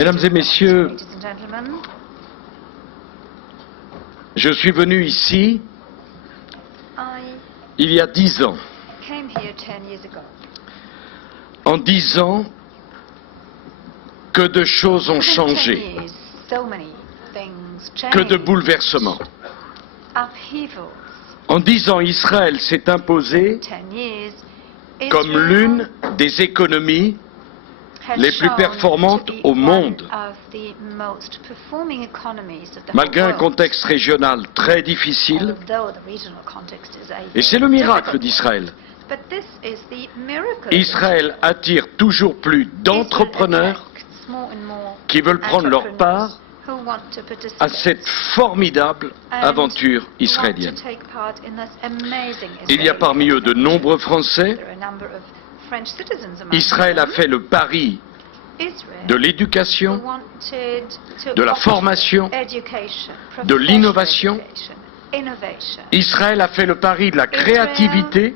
Mesdames et messieurs, Ladies and gentlemen, je suis venu ici I il y a 10 ans. came here 10 years ago. En 10 ans, que de choses ont Within 10 changé, years, so many things que de changed. bouleversements. Upheavals. En 10 ans, Israël s'est imposé 10 years, comme Israel l'une des économies has les plus shown performantes to be au one monde. of the most performing economies of the Malgré whole un world. contexte régional très difficile. Although the regional context is a Et c'est le very miracle difficult d'Israël. one. But this is the miracle of Israël attire toujours plus d'entrepreneurs Israel attracts more and more qui veulent prendre leur part who want to participate à cette formidable and aventure who want israélienne. to take part in this amazing Il y a parmi eux de Israeli nombreux adventure. Français. There are a number of French citizens among Israël a them. fait le pari Israel de who l'éducation, wanted to de la offer formation, education, de l'innovation. professional education, innovation. Israël a fait le pari de la créativité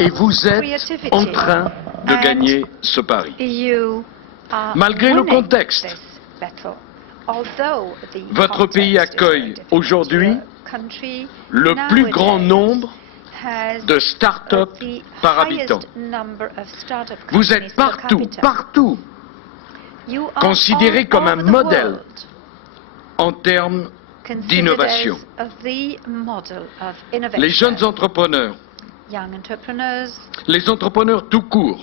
et vous êtes en train de gagner ce pari. You are Malgré le winning contexte, this battle. Although the votre pays context is very accueille difficult, aujourd'hui your country le plus grand nowadays nombre has de start-up the par highest habitant. number of startup Vous companies êtes per partout, capita. partout, You are considérés all comme un over the modèle world en termes considered d'innovation. as the model of innovation. Les jeunes entrepreneurs, Young entrepreneurs, les entrepreneurs tout court,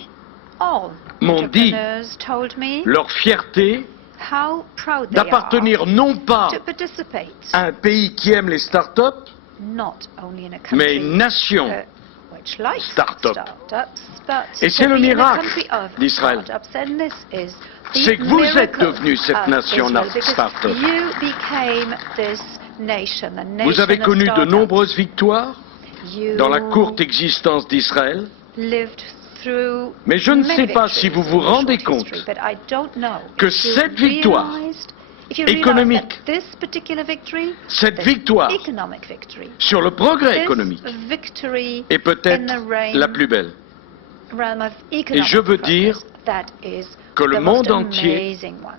all m'ont dit entrepreneurs told me leur fierté how proud they d'appartenir non pas are to participate à un pays qui aime les start-up, not only in a mais country une nation. which likes start-up. startups, but Et c'est to le be in a miracle country of d'Israël. startups, and this is the C'est que vous êtes miracle devenu cette of nation Israel, because start-up. you became this nation, the nation Vous avez of connu de startups. nombreuses victoires You dans la courte existence d'Israël, lived through mais je ne many sais pas victories si vous in vous your rendez short compte history, but I don't know que if you cette victoire realized- if you realize économique, that this particular victory, cette this victoire economic victory, sur le progrès this économique victory est peut-être in the realm la plus belle. of economic je veux dire progress, that is que le the most monde entier amazing one.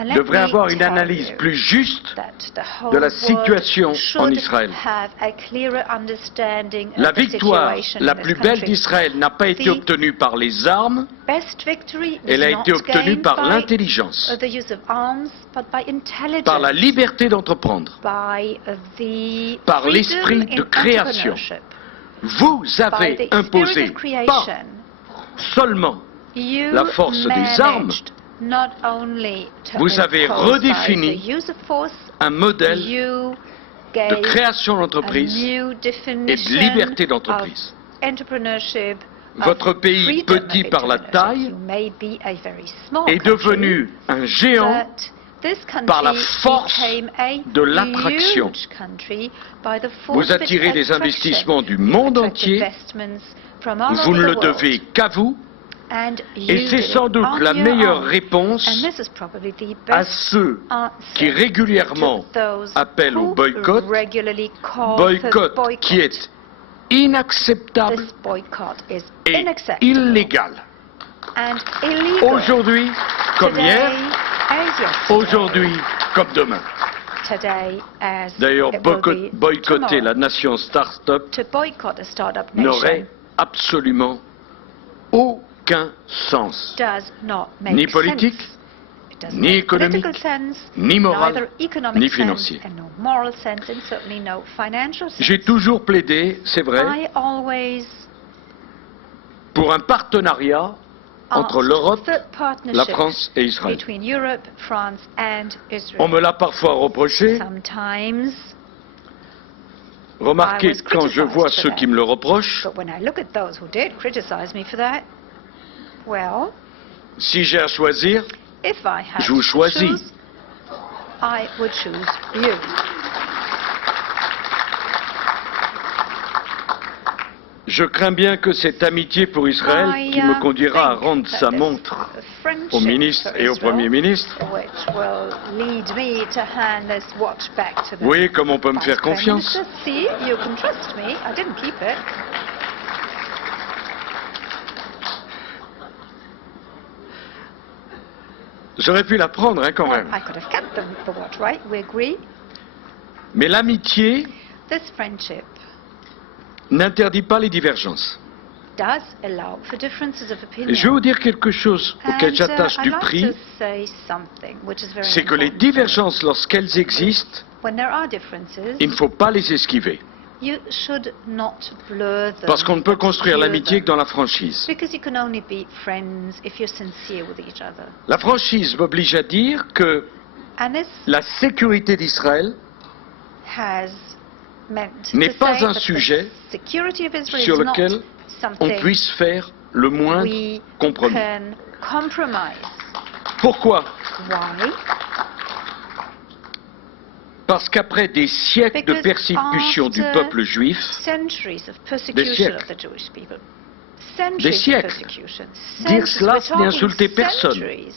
And let devrait me avoir une tell analyse you plus juste that the whole de la world situation should en Israël. have a clearer understanding La of the victoire situation la in this plus belle country. d'Israël n'a pas été The obtenue par les armes, best victory elle a is été not obtenue gained par by l'intelligence, the use of arms, but by intelligence, par la liberté d'entreprendre, by the par freedom l'esprit de in création. entrepreneurship, Vous by avez the spirit imposé of pas creation. seulement You la force des armes, managed not only to vous avez impose redéfini by the use of force, un modèle you de gave création a d'entreprise new et definition de liberté of d'entreprise. entrepreneurship, Votre of pays, freedom petit of par la entrepreneurship. taille, You may be a very small est country, devenu un géant but this country par la force became a de l'attraction. huge country by the force Vous of its attirez des attraction. investissements du You monde attract entier, investments from all vous over ne the le world. devez qu'à vous, And et you c'est did sans it doute on la your meilleure own. réponse And this is probably the à best ceux qui answer régulièrement to those appellent au who boycott, regularly call for boycott qui est inacceptable This boycott is et unacceptable illégal. and illegal. Aujourd'hui comme Today hier, as yesterday. aujourd'hui comme demain. Today as D'ailleurs, it will be boycotter la tomorrow. nation start-up To boycott a startup n'aurait nation absolument aucun sens, does not make ni politique, sense. It doesn't ni make political économique, sense, ni moral, neither economic ni sense, financier. and no moral sense, and certainly no financial sense. J'ai toujours plaidé, c'est vrai, I always pour un partenariat entre asked l'Europe, for la partnership France et Israël. between Europe, France, and Israel. On me l'a parfois reproché. Sometimes, Remarquez, I was quand je vois criticized ceux for qui me le reprochent, but when I look at those who did criticize me for that, well, si j'ai à choisir, if I had je vous to choisis. choose, I would choose you. Je crains bien que cette amitié pour Israël, qui me conduira à rendre sa montre au ministre et au Premier ministre, Which will lead me to hand this watch back to the vous voyez comme on peut me Vice faire Prime confiance. Minister. See, you can trust me. I didn't keep it. J'aurais pu la prendre, hein, quand Well, même. I could have kept the watch, right? We agree? Mais l'amitié This friendship n'interdit pas les divergences. does allow for differences of opinion. Et je vais vous dire quelque chose auquel j'attache I'd du like prix, to say something which is very c'est que les important for me. divergences, lorsqu'elles existent, When there are differences, il ne faut pas les esquiver. you should not blur them. Parce qu'on ne peut but construire view l'amitié them. que dans la franchise. Because you can only be friends if you're sincere with each other. La franchise m'oblige à dire que And this la sécurité d'Israël has meant n'est to pas say un that sujet the security of Israel sur is not lequel on something puisse faire le moindre we compromis. can compromise. Pourquoi? Why? Parce qu'après des siècles de Because persécution du after peuple juif, Centuries of persecution siècles. of the Jewish people. Des Centuries of siècles. persecution. Dire Centuries. cela, We're ce n'est insulter talking personne. centuries.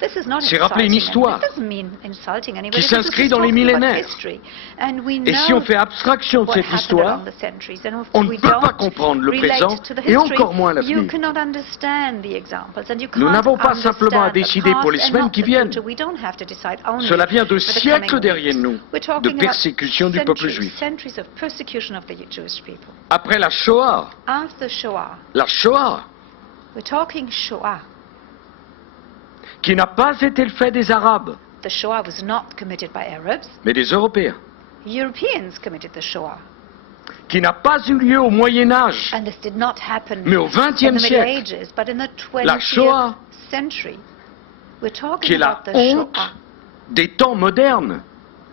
This is not C'est rappeler une insulting histoire anybody. It doesn't mean insulting anybody. qui This is s'inscrit just dans les talking about millénaires. history. And we Et si on know fait abstraction de what cette happened histoire, along the centuries. And if on ne we peut pas don't comprendre le relate présent to the et history, encore moins you l'avenir. cannot understand the examples. And you Nous can't n'avons pas simplement à understand the décider pour les past and semaines not qui the viennent. future. We don't have to decide only Cela vient de for the siècles coming derrière weeks. nous We're de talking about persécution du peuple centuries, juif. centuries of persecution of the Jewish people. Après la Shoah, After Shoah, we're talking Shoah. qui n'a pas été le fait des Arabes, The Shoah was not committed by Arabs. mais des Européens, Europeans committed the Shoah. qui n'a pas eu lieu au Moyen Âge, And this did not happen mais au in the XXe Middle siècle, Ages, but in the La 20th Shoah, century. We're qui talking est la about the honte Shoah. des temps modernes,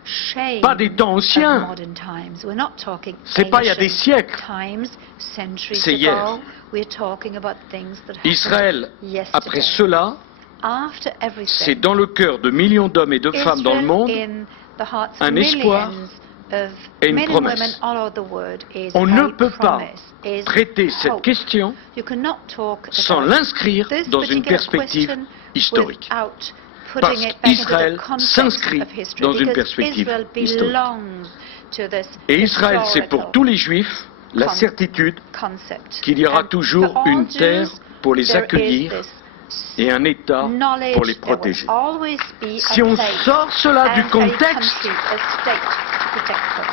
Shame pas des temps of anciens. modern times. We're not talking C'est pas il y a des ancient siècles. times, centuries C'est ago. hier. We're talking about things that happened Israël, yesterday. après cela, After c'est everything, dans le cœur de millions d'hommes et de femmes dans le Israel monde in the hearts of un espoir millions of et une men and promesse. women all over the world is On a ne peut pas promise, is traiter cette hope. question You cannot talk sans about l'inscrire this dans une particular perspective question historique. without putting Parce it back into qu'Israël the context s'inscrit of history, dans une because perspective Israel historique. belongs to this Et Israël, c'est pour historical tous les Juifs la certitude concept. qu'il y aura And toujours for all une terre Jews, pour les there is accueillir this et un État knowledge pour les there will protéger. always be a Si on place sort cela du and a contexte, country, a state to protect them.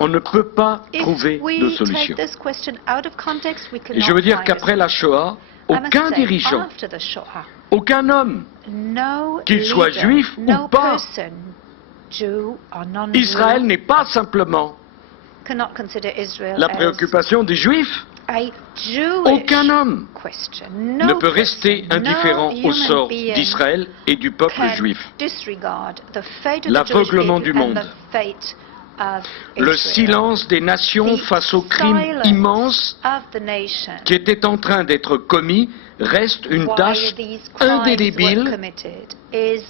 on ne peut pas If trouver we de take solution. this question out of context, we Et je cannot veux dire find qu'après a la solution. Shoah, I must aucun say, dirigeant, after the Shoah, aucun homme, no qu'il soit leader, juif ou no pas, person, Jew or non-Jew, Israël n'est pas simplement cannot consider Israel la as préoccupation des Juifs. a Jewish Aucun homme question. ne No peut rester person, indifférent no au human sort being d'Israël et du peuple can juif. disregard the fate of the Jewish L'aveuglement people du and monde. the fate of Le Israel. silence des nations The face aux crimes silence immenses of the nation, qui étaient en train d'être commis reste une while tâche these crimes were indélébile committed, is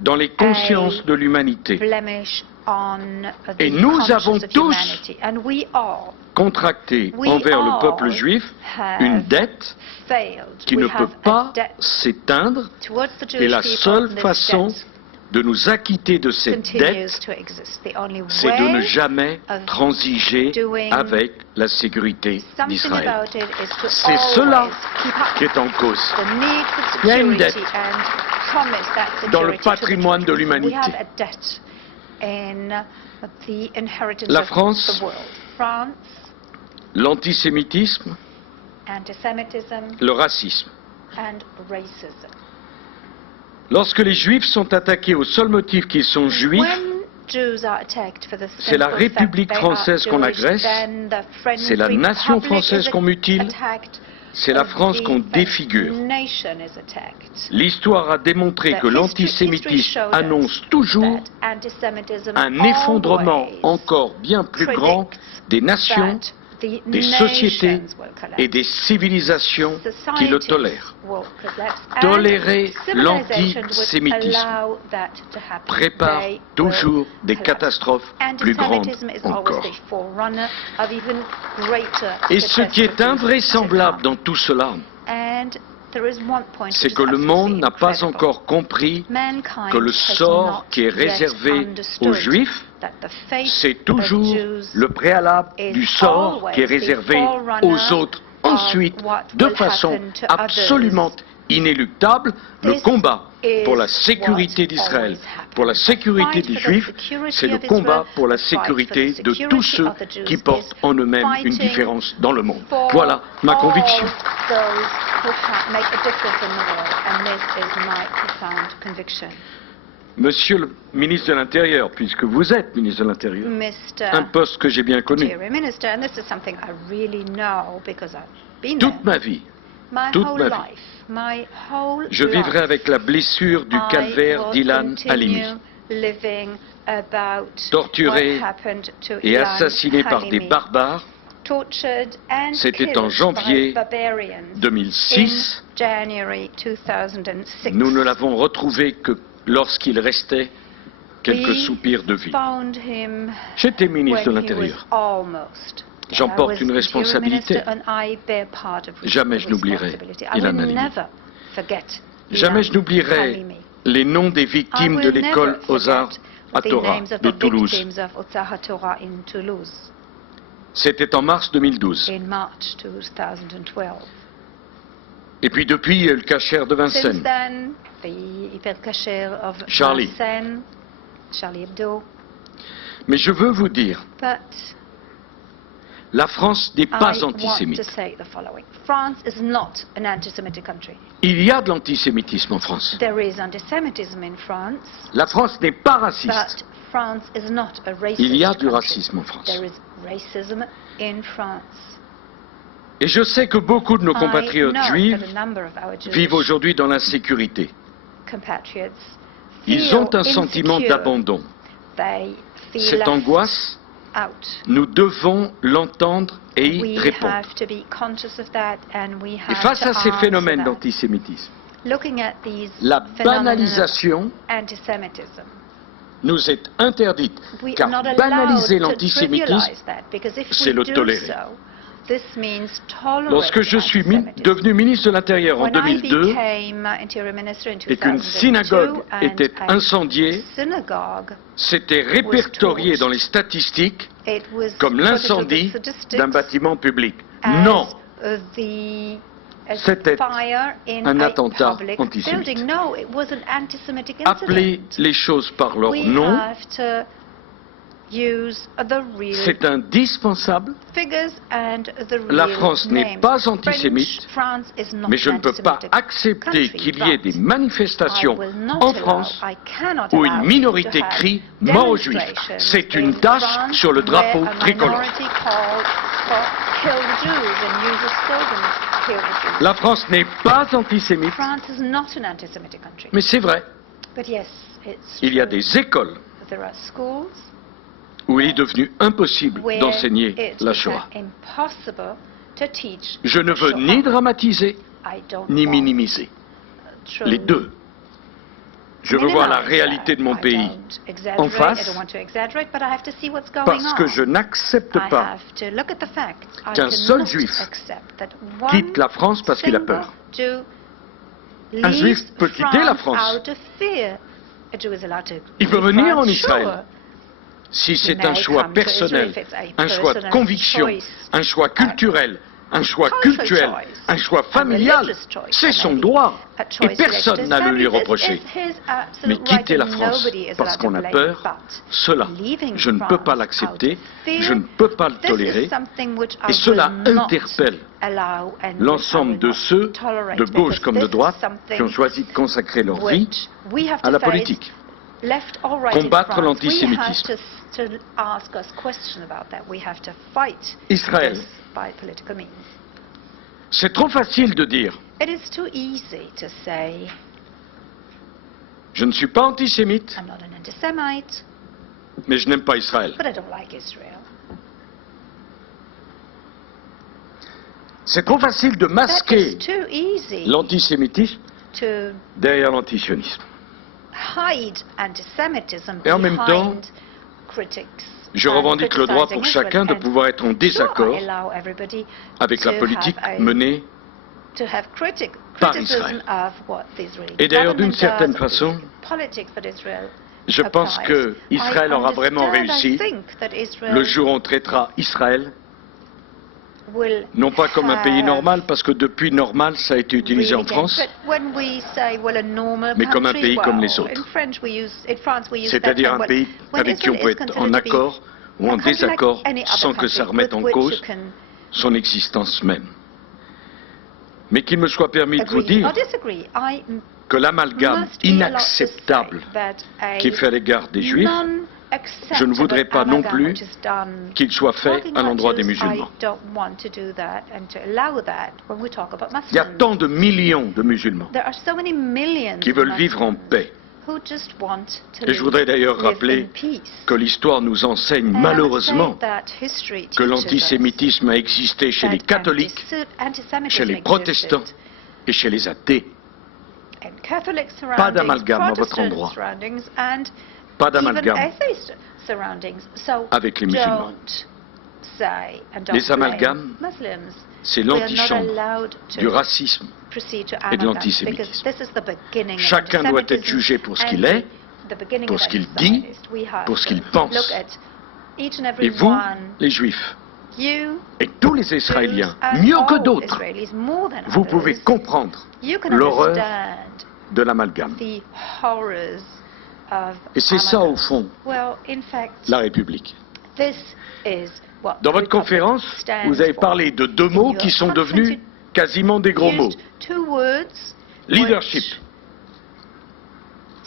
dans les consciences de l'humanité. blemish on the Et nous conscience avons of tous humanity. And we all Contracté We envers le all peuple juif have une dette failed. qui We ne peut have a pas debt s'éteindre, towards the et Jewish la people, seule and this façon debt de nous acquitter de cette continues dette, to exist. The only c'est de ne way jamais of transiger doing avec la sécurité something d'Israël. about it is to C'est cela always keep up qui est en cause. the need for Il y a une security dette and promise that dans le security to the patrimoine de Jewish people. l'humanité. We have a debt in the inheritance La of France, the world. France, L'antisémitisme, anti-Semitism le racisme. and racism. Lorsque les Juifs sont attaqués au seul motif qu'ils sont Juifs, When Jews are attacked for the c'est la simple République fact they are française qu'on Jewish, agresse, then the French c'est la nation Republic française is qu'on mutile, attacked, c'est la the France qu'on French défigure. nation is attacked. L'histoire a démontré The que history l'antisémitisme showed us annonce toujours that anti-Semitism un effondrement always encore bien plus grand des nations, that the des sociétés nations will collapse. et des civilisations qui le Societies tolèrent. will collapse, and Tolérer civilization would l'antisémitisme allow that to happen. prépare They toujours will des collapse. catastrophes plus grandes Anti-Semitism is encore. always the forerunner of even greater Et ce qui est catastrophes invraisemblable to come. dans tout cela, And there is one point c'est which que is le monde absolutely n'a pas incredible. encore compris Mankind que le has sort not qui est yet réservé understood aux Juifs, that the fate c'est of toujours Jews le préalable is du sort qui est always the réservé forerunner aux autres of ensuite, what de will façon happen to others absolument inéluctable, le This combat pour la is sécurité what d'Israël, always happens. pour la sécurité The des fight Juifs, for the security c'est le of combat Israel, pour la the fight for the sécurité de security tous ceux of the Jews qui portent is en eux-mêmes une fighting différence dans le monde. for Voilà ma conviction. all those who make a difference in the world, and this is my profound conviction. Monsieur le ministre de l'Intérieur, puisque vous êtes ministre de l'Intérieur, un Mr. poste que j'ai bien connu Interior Minister, and this is something I really know because I've been toute there. ma vie, My toute whole ma vie. life, my whole je vivrai life, avec la blessure du I calvaire will d'Ilan Halimi, continue living about torturé what happened to et Ilan assassiné par des Halimi, barbares. tortured and C'était en killed janvier by barbarians 2006. in January 2006. Nous ne l'avons retrouvé que lorsqu'il restait quelques We soupirs de vie. found him J'étais ministre de when he was l'Intérieur. almost. J'en I porte was une Interior responsabilité. Minister and I bear part of Jamais je n'oublierai responsibility. I Ilan will Halimi. never forget Jamais Ilan je n'oublierai Halimi. les noms des I victimes de will l'école never aux Arts forget à the Torah names of de the Toulouse. victims of Otzar Torah in Toulouse C'était en mars 2012. in March 2012. Et puis depuis, il y a eu le cachère de Since Vincennes. then, the hypercacher of Charlie. Vincennes, Charlie Hebdo. Mais je veux vous dire, But la France n'est I pas want to antisémite. say the following. France is not an anti-Semitic country. Il y a de l'antisémitisme en France. There is anti-Semitism in France, La France n'est pas raciste. but France is not a racist Il y a du country. racisme en France. There is racism in France. Et je sais que beaucoup de nos I compatriotes know juifs that a number of our Jewish vivent aujourd'hui dans l'insécurité. compatriots Ils feel ont un sentiment insecure. d'abandon. They feel Cette left angoisse, out. nous devons l'entendre et y We répondre. have to be conscious of that, and we Et have face to à ces answer phénomènes that. d'antisémitisme, Looking at these la phenomena of banalisation anti-Semitism, nous est interdite, we car are not banaliser allowed to l'antisémitisme, trivialize that, because if c'est we le do tolérer. so, this means tolerating Lorsque je suis anti-Semitism. devenu ministre de l'Intérieur en When I 2002 became Interior Minister in et qu'une 2002, synagogue and était a incendiée, synagogue, c'était répertorié dans les statistiques it was comme put into the l'incendie statistics d'un bâtiment public. as Non, a C'était fire in un a attentat public antisémite. building. No, it was an anti-Semitic incident. appelez les choses par leur We nom, have to use the real c'est indispensable, figures and the real La France n'est names. pas antisémite, France is not mais je an ne peux pas anti-Semitic accepter country, qu'il y ait but des manifestations I will not en allow- France I cannot où allow une minorité to have crie « mort aux Juifs ». demonstrations C'est une in tache France sur le drapeau where a tricolore. minority called for kill the Jews and uses slogans, kill the Jews. La France n'est pas antisémite, France is not an anti-Semitic country. mais c'est vrai, But yes, it's il y a true. des écoles There are schools où il est devenu impossible where d'enseigner it la is Shoah. impossible to teach Je ne the veux Shoah. ni dramatiser, I don't ni want minimiser. to Les deux. Je veux voir la minimize réalité de that. mon I pays don't exaggerate, en face, I don't want to exaggerate, but I have to see what's going parce que on. je n'accepte I pas have to look at the facts. I qu'un seul cannot juif accept that quitte one la France parce qu'il a single peur. Jew Un leaves juif peut quitter la France France. out of fear. A Jew is allowed to Il peut leave venir France, en Israël. sure. Si He c'est may un choix come to Israel personnel, if it's a un choix de personal conviction, choice, un choix culturel, un choix cultural cultuel, choice, un choix a familial, religious choice, c'est son maybe droit. a Et choice personne related n'a to à lui family. This reprocher. is his absolute Mais right quitter la and France nobody is parce allowed qu'on to a blame peur, but cela, leaving je ne peux pas France l'accepter, out of fear, je ne peux pas le this is tolérer, something which I et cela will not interpelle allow and l'ensemble which I de will ceux, not tolerate, de gauche because comme de this is droite, something qui ont choisi de consacrer leur vie which we have à to la face, politique. left or right Combattre in France. We have l'antisémitisme. to ask us question about that. We have to fight Israël. this by political means. C'est trop facile de dire It is too easy to say, je ne suis pas antisémite, I'm not an anti-Semite, mais je n'aime pas Israël. but I don't like Israel. C'est trop facile de That masquer is too easy l'antisémitisme to derrière l'antisionisme. hide anti-Semitism Et en même temps, behind critics. Je and revendique le droit pour criticizing chacun de Israel. And pouvoir être en désaccord sure, I allow everybody avec la to politique have a- menée. to have par criticism Israël. of what the Israeli Et d'ailleurs, d'une government certaine does, façon, politics that Israel Je pense applies. que Israël I aura vraiment understand, I réussi think that Israel le jour où on traitera Israël will Non pas comme un pays have normal, parce que depuis normal, ça a été utilisé en really France, gained. But when we say, well, a normal mais comme un country, pays comme les well, autres. in France we use that c'est-à-dire term. un pays When avec qui on Israel peut is être en considered to be accord ou en a country like désaccord any other sans que ça country remette en with which cause you can son existence même. Mais qu'il me soit permis de vous agree dire or disagree. I que l'amalgame must be allowed to inacceptable say that a qui est fait à l'égard des Juifs, non-acceptable je ne voudrais pas non amalgam plus which is done qu'il soit fait talking à l'endroit about des Jews, musulmans. I don't want to do that and to allow that when we talk about Il y a Muslims. tant de millions de musulmans There are so many millions qui veulent vivre en Muslims paix. who just want to Et je voudrais d'ailleurs live in rappeler peace. que l'histoire nous enseigne And I must malheureusement say that history que teaches l'antisémitisme a existé us chez les that catholiques, antisemitism chez les existed protestants et chez les athées. in Catholic Pas surroundings, d'amalgame à votre Protestant endroit. surroundings, and Pas even d'amalgame atheist surroundings. So avec les musulmans. don't say and don't Les amalgames, blame Muslims. c'est We are not l'antichambre allowed du to racisme. proceed to et de amalgam, l'antisémitisme. because this is the beginning of Chacun doit être antisemitism jugé pour ce and qu'il est, the beginning pour of ce qu'il antisemitism. dit, We have pour ce to qu'il pense. look at each and every Et vous, one, les Juifs, you, et tous les Jews, Israéliens, and mieux que all d'autres, Israelis, more than vous others, pouvez comprendre you can l'horreur understand de l'amalgame. the horrors of Et c'est ça, amalgam. au fond, Well, in fact, la République. this is what Dans the votre Republic conférence, stands vous avez for. parlé de deux mots qui sont devenus quasiment des gros mots. Used two words Leadership. which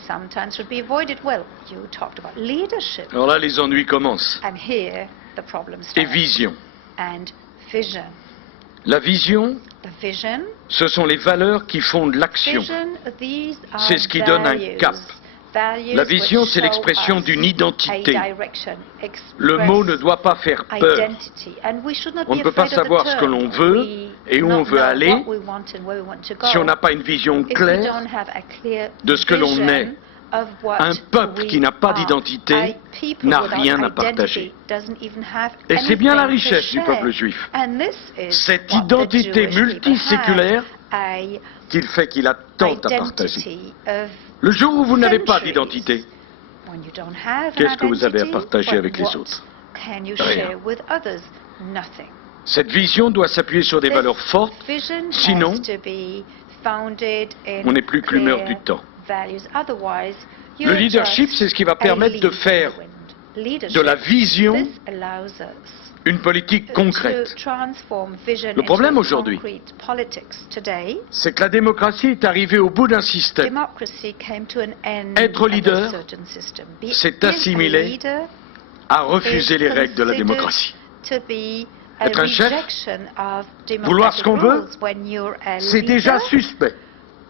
sometimes should be avoided. Well, you talked about leadership, Alors là, les ennuis commencent. and here the problem Et starts. vision. And vision. La vision, The vision. ce sont les valeurs qui fondent l'action. Vision. These are C'est ce qui donne un values. cap. Values La vision, which c'est show l'expression us d'une a identité. direction, Le mot ne express doit pas faire peur. identity. And we should not On be ne peut pas afraid of the savoir ce que term. l'on veut We et où not on veut know aller what we want and where we want to go. si on n'a pas une vision If we claire don't have a clear de ce que l'on vision est. of what Un peuple we qui n'a pas are, d'identité a people n'a without rien à identity partager. doesn't even have Et c'est bien la anything to richesse du share. peuple juif. And this is Cette what the identité Jewish people multiséculaire have, qu'il fait qu'il a tant a à partager. identity of Le jour où vous n'avez pas centuries. d'identité, When you don't have an qu'est-ce que vous avez à identity, partager what- avec les what autres? can you Rien. share with others? Nothing. cette vision doit s'appuyer sur des This valeurs fortes, vision sinon, has to be founded in on n'est plus que l'humeur clear du temps. values. Otherwise, Le you're leadership, just c'est ce qui va a permettre de leaf in faire the wind. Leadership, de la vision this allows us une politique concrète. to transform vision Le problème into aujourd'hui, concrete politics. Today, c'est que la démocratie est arrivée au bout d'un système. democracy came to an end Être of a leader, certain system. c'est Being a assimiler leader à refuser is les règles de la considered démocratie. to be a Être un chef, rejection of vouloir ce democratic qu'on veut, rules. When you're a c'est déjà leader, suspect.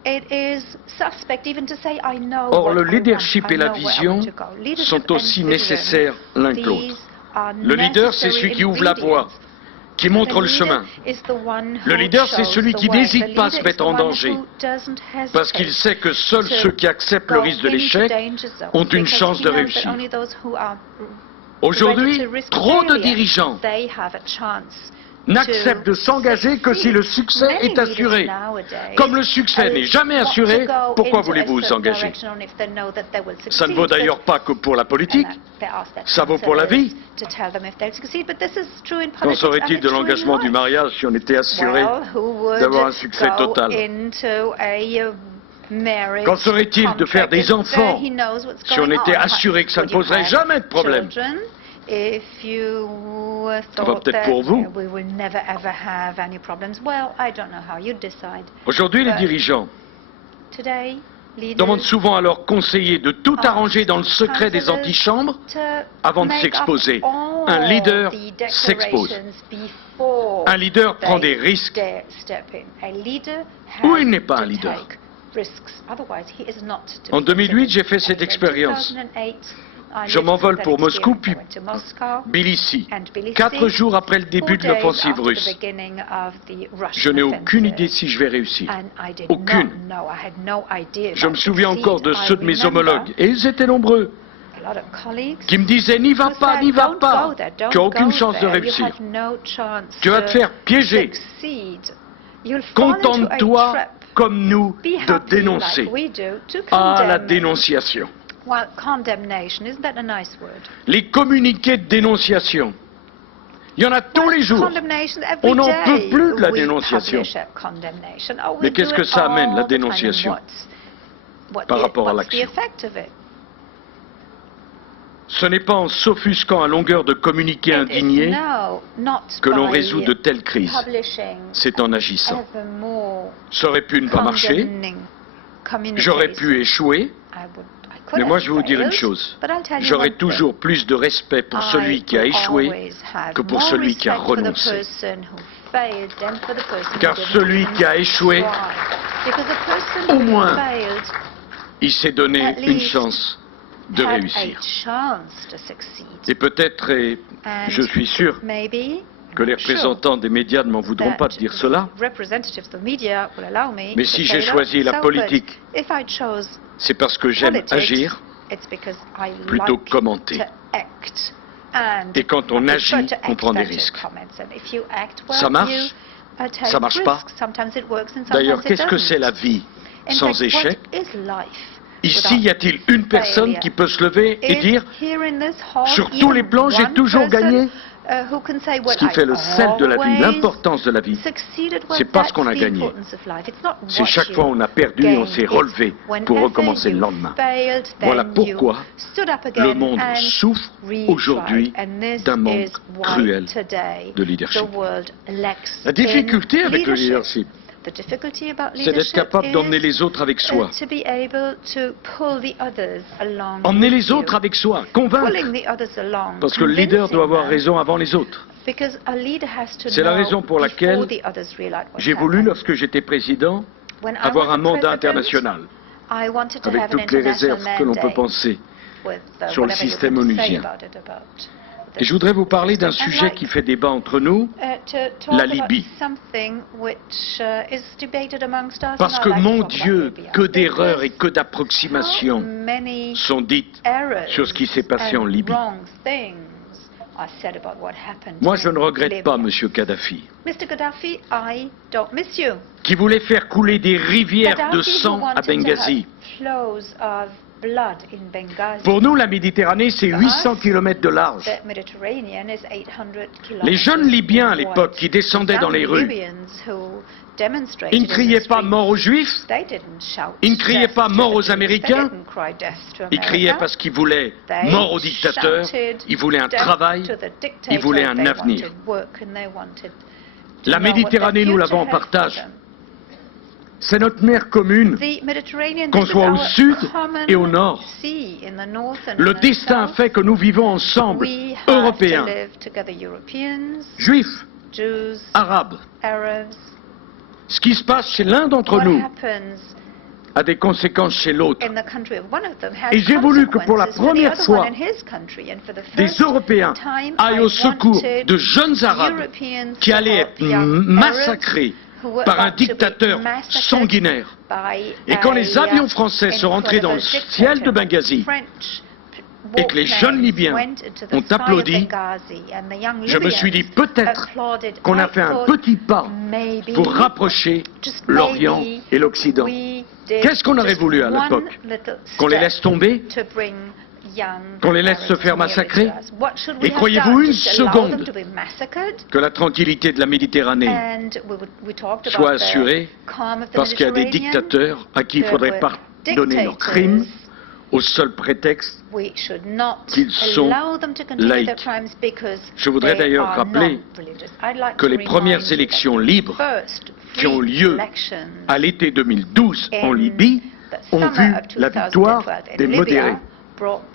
it is suspect even to say, I know Or, what le I want, leadership I et la know where I vision want to go. Leadership sont and aussi vision, nécessaires l'un que these l'autre. are Le leader, c'est necessary celui qui ouvre la voie, ingredients. qui montre The le leader chemin. is the one Le who leader, c'est shows celui the qui way. n'hésite The pas à leader se is mettre the en one danger, who doesn't parce qu'il hesitate sait que seuls to ceux qui acceptent le go risque de into l'échec danger zones, ont une because chance he de knows that réussir. only those who are Aujourd'hui, ready to risk trop de failure, dirigeants they have a chance n'acceptent de s'engager que si le succès Many est assuré. leaders nowadays Comme le succès n'est jamais want to assuré, go pourquoi into a voulez-vous vous certain engager? direction if they know that they will Ça ne succeed, vaut but- d'ailleurs pas que pour la politique. and they ask their Ça vaut pour la vie. counselors to tell them if they'll succeed, but this is true in Qu'en politics and serait-il it's de true in l'engagement du life. mariage si on était assuré Well, who would d'avoir un succès go total? into a marriage Qu'en serait-il de faire contract des if enfants he knows what's si on going était on? assuré que ça ne Would you poserait have jamais de problème? children if you thought peut-être that pour vous. we will never ever have any problems? Well, I don't know how you decide. Aujourd'hui, les But dirigeants Today, leaders demandent souvent à leurs conseillers de tout arranger dans le secret des antichambres to avant de make s'exposer. up all Un leader the s'expose. declarations before Un leader prend they des risques dare step in. A leader ou has il n'est pas to un leader. take risks. Otherwise, he is not to En be 2008, j'ai fait considered. cette expérience. In 2008, I Je lived m'envole that pour Moscou, experience. puis I went to Moscow Tbilissi, and Tbilisi, 4 jours après le 4 début de days l'offensive after the russe. beginning of the Russian Je n'ai aucune offensive. idée si je vais réussir. And I did Aucune. not know. I had no idea Je that me souviens succeed. encore de I ceux de mes remember homologues, et ils étaient nombreux, a lot of colleagues qui me disaient « N'y va who pas, said, n'y va "Don't pas, go there, don't tu n'as aucune go chance de there. You réussir. have no chance Tu vas te to faire piéger. succeed. You'll fall into a Contente-toi, trap. comme nous, Be de happy dénoncer. like we do, to Ah, la condemn." dénonciation. Well, condemnation, isn't that a nice word? Les communiqués de dénonciation, Il y en a tous les jours. On n'en peut plus de la dénonciation. Mais qu'est-ce que ça amène, la dénonciation, par rapport à l'action? Ce n'est pas en s'offusquant à longueur de communiqués indignés que l'on résout de telles crises. C'est en agissant. Ça aurait pu ne pas marcher. J'aurais pu échouer. Mais moi, je vais vous dire une chose. J'aurai toujours plus de respect pour celui qui a échoué que pour celui qui a renoncé. Car celui qui a échoué, au moins, il s'est donné une chance de réussir. Et peut-être, et je suis sûr que les représentants des médias ne m'en voudront pas de dire cela, mais si j'ai choisi la politique, c'est parce que j'aime agir plutôt que commenter. Et quand on agit, on prend des risques. Ça marche, ça marche pas. D'ailleurs, qu'est-ce que c'est la vie sans échec? Ici, y a-t-il une personne qui peut se lever et dire « Sur tous les plans, j'ai toujours gagné » Ce qui fait le sel de la vie, l'importance de la vie, c'est parce qu'on a gagné. C'est chaque fois on a perdu et on s'est relevé pour recommencer le lendemain. Voilà pourquoi le monde souffre aujourd'hui d'un manque cruel de leadership. La difficulté avec le leadership, c'est d'être capable d'emmener les autres avec soi. Emmener les autres avec soi, convaincre. Parce que le leader doit avoir raison avant les autres. C'est la raison pour laquelle j'ai voulu, lorsque j'étais président, avoir un mandat international, avec toutes les réserves que l'on peut penser sur le système onusien. Et je voudrais vous parler d'un sujet qui fait débat entre nous, la Libye. Parce que, mon Dieu, que d'erreurs et que d'approximations sont dites sur ce qui s'est passé en Libye. Moi, je ne regrette pas M. Kadhafi, qui voulait faire couler des rivières de sang à Benghazi. Pour nous, la Méditerranée, c'est 800 km de large. Les jeunes Libyens, à l'époque, qui descendaient dans les rues, ils ne criaient pas mort aux Juifs, ils ne criaient pas mort aux Américains, ils criaient parce qu'ils voulaient mort aux dictateurs, ils voulaient un travail, ils voulaient un avenir. La Méditerranée, nous l'avons en partage. C'est notre mer commune, qu'on soit au sud et au nord. Le destin fait que nous vivons ensemble, Européens, Juifs, Arabes. Ce qui se passe chez l'un d'entre nous a des conséquences chez l'autre. Et j'ai voulu que pour la première fois, des Européens aillent au secours de jeunes Arabes qui allaient être massacrés par un dictateur sanguinaire. Et quand les avions français sont rentrés dans le ciel de Benghazi et que les jeunes Libyens ont applaudi, je me suis dit peut-être qu'on a fait un petit pas pour rapprocher l'Orient et l'Occident. Qu'est-ce qu'on aurait voulu à l'époque? Qu'on les laisse tomber? Qu'on les laisse se faire massacrer? Et croyez-vous une seconde que la tranquillité de la Méditerranée soit assurée parce qu'il y a des dictateurs à qui il faudrait pardonner leurs crimes au seul prétexte qu'ils sont laïcs? Je voudrais d'ailleurs rappeler que les premières élections libres qui ont lieu à l'été 2012 en Libye ont vu la victoire des modérés.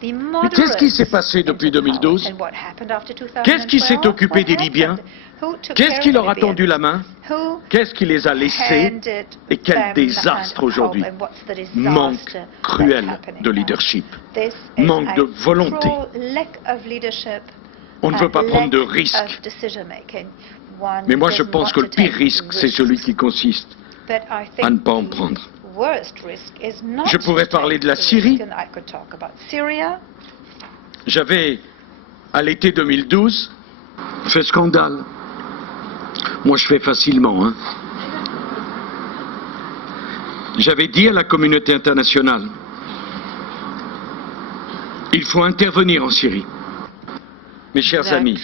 Mais qu'est-ce qui s'est passé depuis 2012? Qu'est-ce qui s'est occupé des Libyens? Qu'est-ce qui leur a tendu la main? Qu'est-ce qui les a laissés? Et quel désastre aujourd'hui! Manque cruel de leadership, manque de volonté. On ne veut pas prendre de risques. Mais moi je pense que le pire risque, c'est celui qui consiste à ne pas en prendre. Je pourrais parler de la Syrie. J'avais, à l'été 2012, fait scandale. Moi, je fais facilement, hein. J'avais dit à la communauté internationale, il faut intervenir en Syrie. Mes chers amis,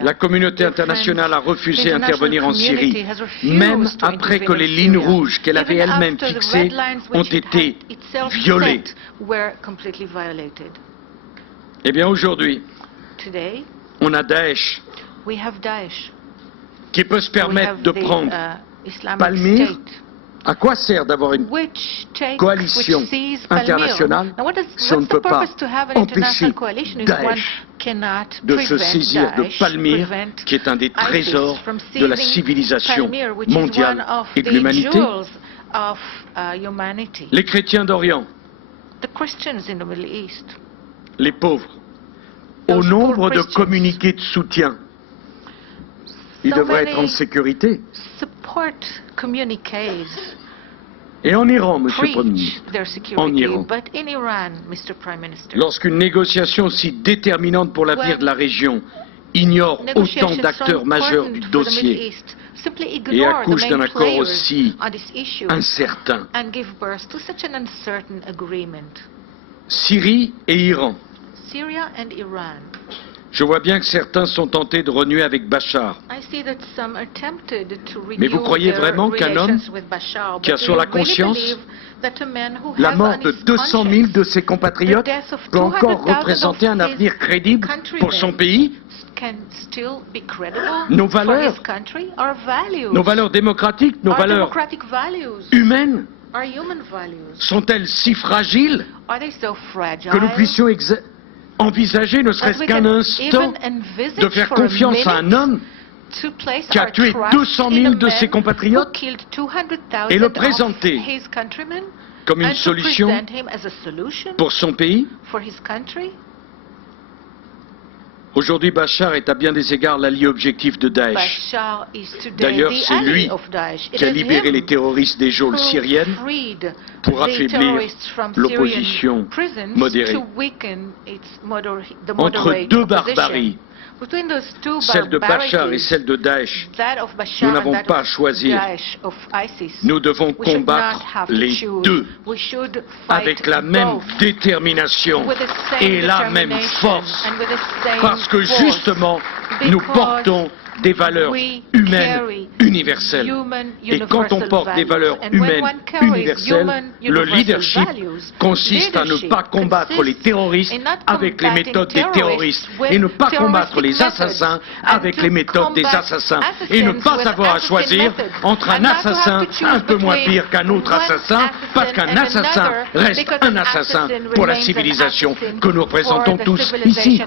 La communauté internationale a refusé d'intervenir en Syrie, même après que les lignes rouges qu'elle avait elle-même fixées ont été violées. Eh bien aujourd'hui, on a Daesh qui peut se permettre de prendre Palmyre. À quoi sert d'avoir une coalition internationale si on ne peut pas empêcher Daesh de se saisir de Palmyre, qui est un des trésors de la civilisation mondiale et de l'humanité? Les chrétiens d'Orient, les pauvres, au nombre de communiqués de soutien, ils devraient être en sécurité. Et en Iran, Monsieur le Premier ministre, en Iran, lorsqu'une négociation si déterminante pour l'avenir de la région ignore autant d'acteurs majeurs du dossier et accouche d'un accord aussi incertain, Syrie et Iran. Je vois bien que certains sont tentés de renouer avec Bachar. Mais vous croyez vraiment qu'un homme qui a sur la conscience la mort de 200 000 de ses compatriotes peut encore représenter un avenir crédible pour son pays? Nos valeurs démocratiques, nos valeurs humaines, sont-elles si fragiles que nous puissions envisager, ne serait-ce qu'un instant, de faire confiance à un homme qui a tué 200 000 de ses compatriotes et le présenter comme une solution pour son pays? Aujourd'hui, Bachar est à bien des égards l'allié objectif de Daesh. D'ailleurs, c'est lui qui a libéré les terroristes des geôles syriennes pour affaiblir l'opposition modérée. Entre deux barbaries, celle de Bachar et celle de Daesh, nous n'avons pas à choisir. Nous devons combattre les deux avec la même détermination et la même force, parce que justement, nous portons des valeurs humaines universelles. Et quand on porte des valeurs humaines universelles, le leadership consiste à ne pas combattre les terroristes avec les méthodes des terroristes, et ne pas combattre les assassins avec les méthodes des assassins, et ne pas avoir à choisir entre un assassin un peu moins pire qu'un autre assassin, parce qu'un assassin reste un assassin pour la civilisation que nous représentons tous ici.